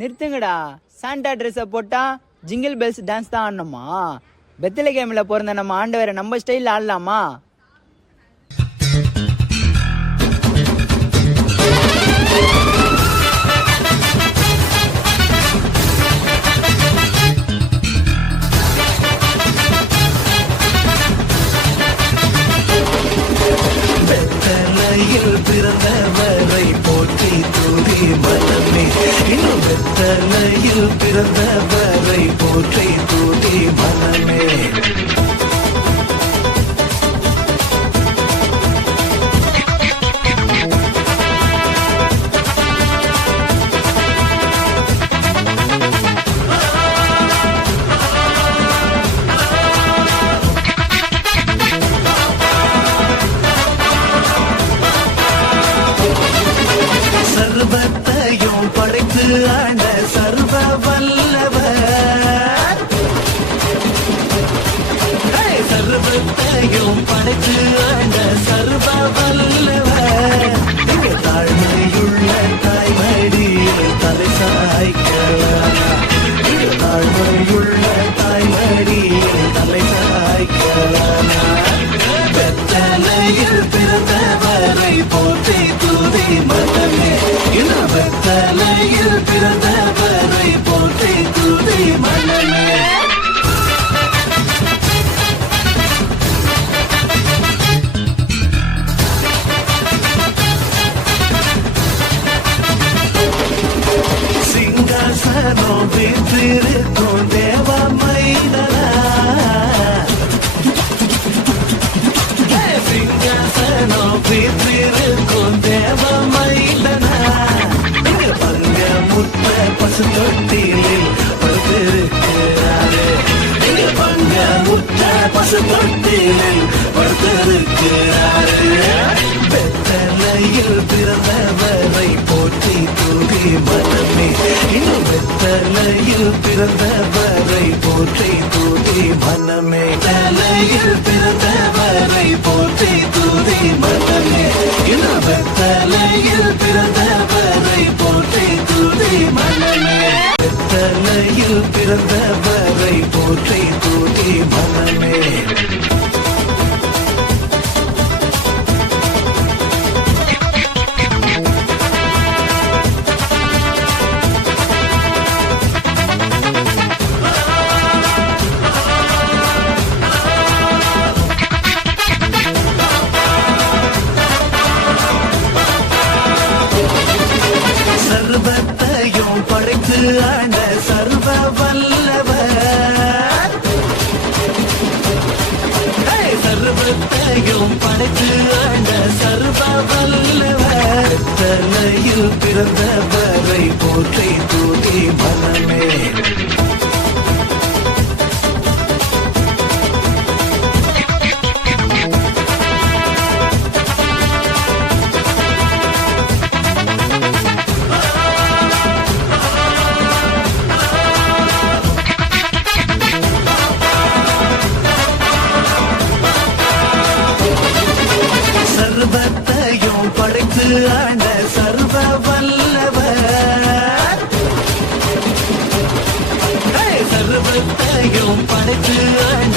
நிறுத்துங்கடா. Santa ட்ரெஸ்ஸை போட்டா jingle bells dance தான் ஆடணுமா? பெத்தல கேம்ல பிறந்த நம்ம ஆண்டவரை நம்ம ஸ்டைல் ஆடலாமா? பிறந்தவரை போற்றி தூதி மனமே, இன்னும் வெத்தலையில் பிறந்தவரை போற்றி தூதி மனமே. சர்வத்தையும் படைத்து ஆண்ட சர்வ வல்லவர், சர்வத்தையும் படைத்து ஆண்ட சர்வ வல்லவர், தாழ்மையுள்ள தாய்மடியில் தலை சாய்க்கலாம், தாழ்மையுள்ள தாய்மடியில் தலை சாய்க்கலாம். வெத்தலையில் பிறந்தவரை போற்றி தூதி மனமே, வெத்தலையில் பிறந்தவரை போற்றி தூதி மனமே. சிங்காசனம் வீற்றிருக்கும் தேவ மைதனா, சிங்காசனம் வீற்றிருக்கும் தேவ மைதனா, பங்க முத்த பசு தொட்டிலில் படுத்திருக்கிறாரே, பங்க முத்த பசு தொட்டிலில் படுத்திருக்கிறாரே. வெத்தலையில் பிறந்தவரை போற்றி தூதி மனமே, இன்னும் வெத்தலையில் பிறந்தவரை போற்றி தூதி மனமே. வெத்தலையில் பிறந்தவரை போற்றி தூதி மனமே, இன்னும் வெத்தலையில் பிறந்தவரை போற்றி தூதி மனமே. வெத்தலையில் பிறந்தவரை போற்றி தூதி மனமே. சர்வத்தையும் படைத்து ஆண்ட சர்வ வல்லவர், சர்வத்தையும் படைத்து ஆண்ட சர்வ வல்லவர், தலையில் பிறந்தவரை போற்றி தூதி மனமே. சர்வத்தையும் படைத்து ஆண்ட சர்வ வல்லவர், சர்வத்தையும் படைத்து ஆண்ட